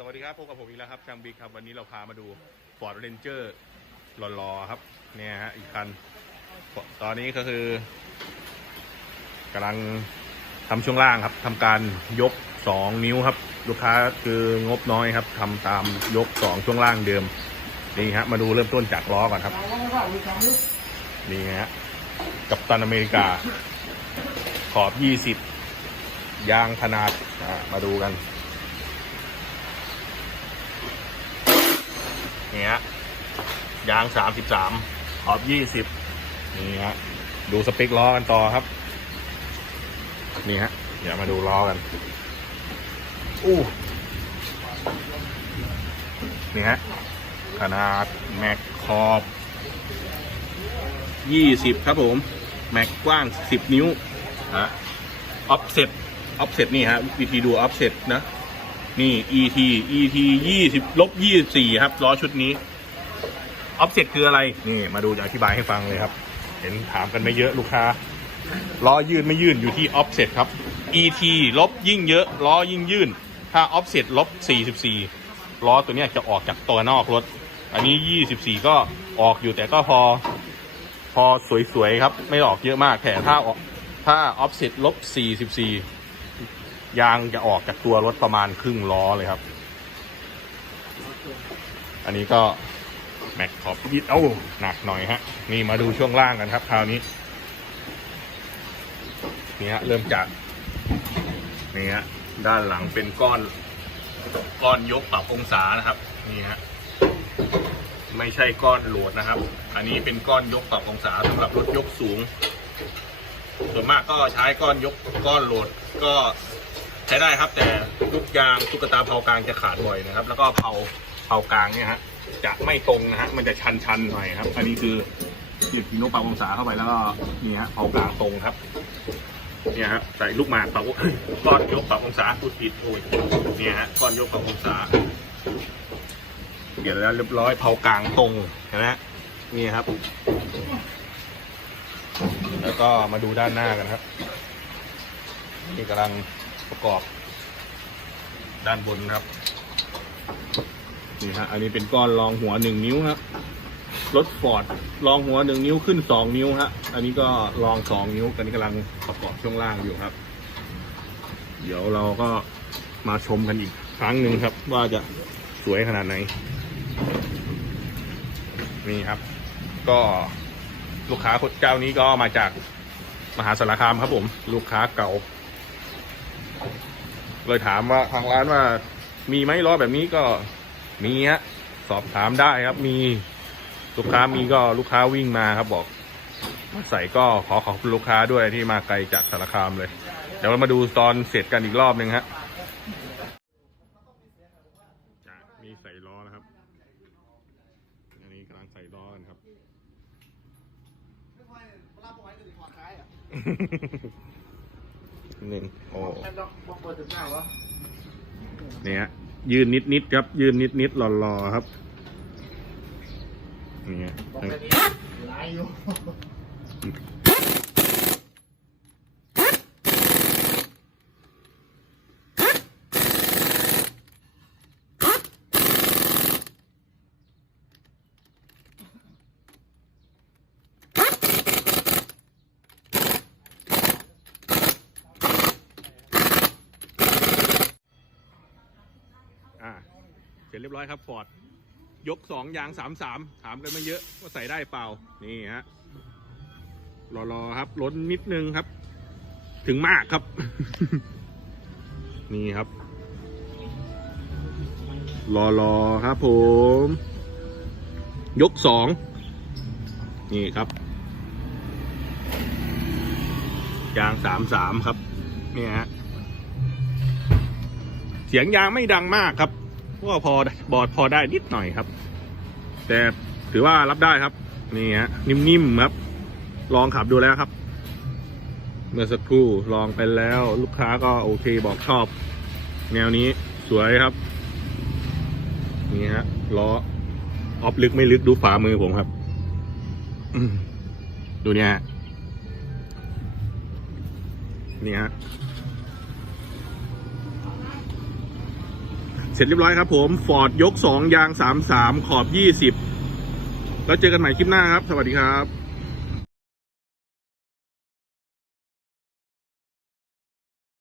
สวัสดีครับพบกับผมอีกแล้วครับช่างบิ๊กครับวันนี้เราพามาดู Ford Ranger หล่อๆครับ เนี่ยฮะอีกคัน ตอนนี้ก็คือกำลังทำช่วงล่างครับทำการยก 2 นิ้วครับ ลูกค้าคืองบน้อยครับทำตามยก 2 ช่วงล่างเดิม นี่ฮะมาดูเริ่มต้นจากล้อก่อนครับ นี่ฮะกับตันอเมริกา ขอบ 20 ยางขนาดมาดูกัน นี่ฮะยาง33ขอบ20นี่ฮะดูสเปคล้อกันต่อครับ นี่ฮะเดี๋ยวมาดูล้อกันอู้นี่ฮะขนาดแม็กขอบ20ครับผม แม็กกว้าง10นิ้วฮะออฟเซ็ตออฟเซ็ตนี่ฮะวิธีดูออฟเซ็ตนะ นี่ ET ET 20ลบ24ครับล้อชุดนี้ออฟเซ็ตคืออะไร นี่มาดูจะอธิบายให้ฟังเลยครับ เห็นถามกันไม่เยอะลูกค้าล้อยื่นไม่ยื่นอยู่ที่ออฟเซ็ตครับ ET ลบยิ่งเยอะล้อยิ่งยื่น ถ้าออฟเซ็ตลบ44ล้อตัวนี้จะออกจากตัวนอกรถ อันนี้ 24 ก็ออกอยู่แต่ก็พอ พอสวยๆครับ ไม่ออกเยอะมากแต่ถ้าออกถ้าออฟเซ็ตลบ44 ยางจะออกจากตัวรถประมาณครึ่งล้อเลยครับ อันนี้ก็แม็กขอบยิดเอ้าหนักหน่อยฮะ นี่มาดูช่วงล่างกันครับคราวนี้นี่ฮะเริ่มจากนี่ฮะด้านหลังเป็นก้อนก้อนยกปรับองศานะครับนี่ฮะไม่ใช่ก้อนโหลดนะครับ อันนี้เป็นก้อนยกปรับองศาสำหรับรถยกสูง ส่วนมากก็ใช้ก้อนยกก้อนโหลดก็ ใช้ได้ครับ แต่ลูกยางตุ๊กตาเผากลางจะขาดบ่อยนะครับ แล้วก็เผาเผากลางเนี่ยฮะจะไม่ตรงนะฮะมันจะชันชันหน่อยครับ อันนี้คือหยิบนกปรับองศาเข้าไปแล้วก็นี่ฮะเผากลางตรงครับเนี่ยฮะใส่ลูกหมากปรับก้อนยกปรับองศาพูดผิดโอ้ยเนี่ยฮะก้อนยกปรับองศาเดี๋ยวแล้วเรียบร้อยเผากลางตรงเห็นไหมฮะนี่ครับ แล้วก็มาดูด้านหน้ากันครับนี่กำลัง ประกอบ ด้านบนครับ นี่ฮะ อันนี้เป็นก้อนรองหัวหนึ่งนิ้วครับรถฟอร์ดรองหัวหนึ่งนิ้วขึ้นสองนิ้วฮะ อันนี้ก็รองสองนิ้วอันนี้กำลังประกอบช่วงล่างอยู่ครับ เดี๋ยวเราก็มาชมกันอีกครั้งหนึ่งครับ ว่าจะสวยขนาดไหน นี่ครับ ก็ลูกค้าคนเจ้านี้ก็มาจากมหาสารคามครับผม ลูกค้าเก่า เลยถามว่าทางร้านว่า มีไหมล้อแบบนี้ก็มีฮะสอบถามได้ครับ มีลูกค้ามีก็ลูกค้าวิ่งมาครับบอกมาใส่ก็ขอขอบคุณลูกค้าด้วยที่มาไกลจากสารคามเลย เดี๋ยวเรามาดูตอนเสร็จกันอีกรอบหนึ่งฮะจะมีใส่ล้อนะครับ อันนี้กำลังใส่ล้อกันครับ หนึ่งโอ้เนี่ยยืนนิดนิดๆครับ ยืนนิดนิดๆหล่อๆครับเนี่ยทั้งอ่าเส ร็จเรียบร้อยครับฟอร์ดยกสองยางสามสามถามกันไม่เยอะว่าใส่ได้เปล่า นี่ฮะรอๆครับ ล้นนิดนึงครับ ถึงมากครับ นี่ครับ รอๆครับผม ยกสอง นี่ครับยางสามสามครับ นี่ฮะ เสียงยางไม่ดังมากครับ ก็พอบอดพอได้นิดหน่อยครับ แต่ถือว่ารับได้ครับ นี่ฮะนิ่มๆครับ ลองขับดูแล้วครับ เมื่อสักครู่ลองไปแล้วลูกค้าก็โอเคบอกชอบ แนวนี้สวยครับ นี่ฮะล้อออฟลึกไม่ลึกดูฝ่ามือผมครับดูเนี่ยนี่ฮะ เสร็จเรียบร้อยครับผมฟอร์ดยกสองยางสามสามขอบยี่สิบแล้วเจอกันใหม่คลิปหน้าครับ สวัสดีครับ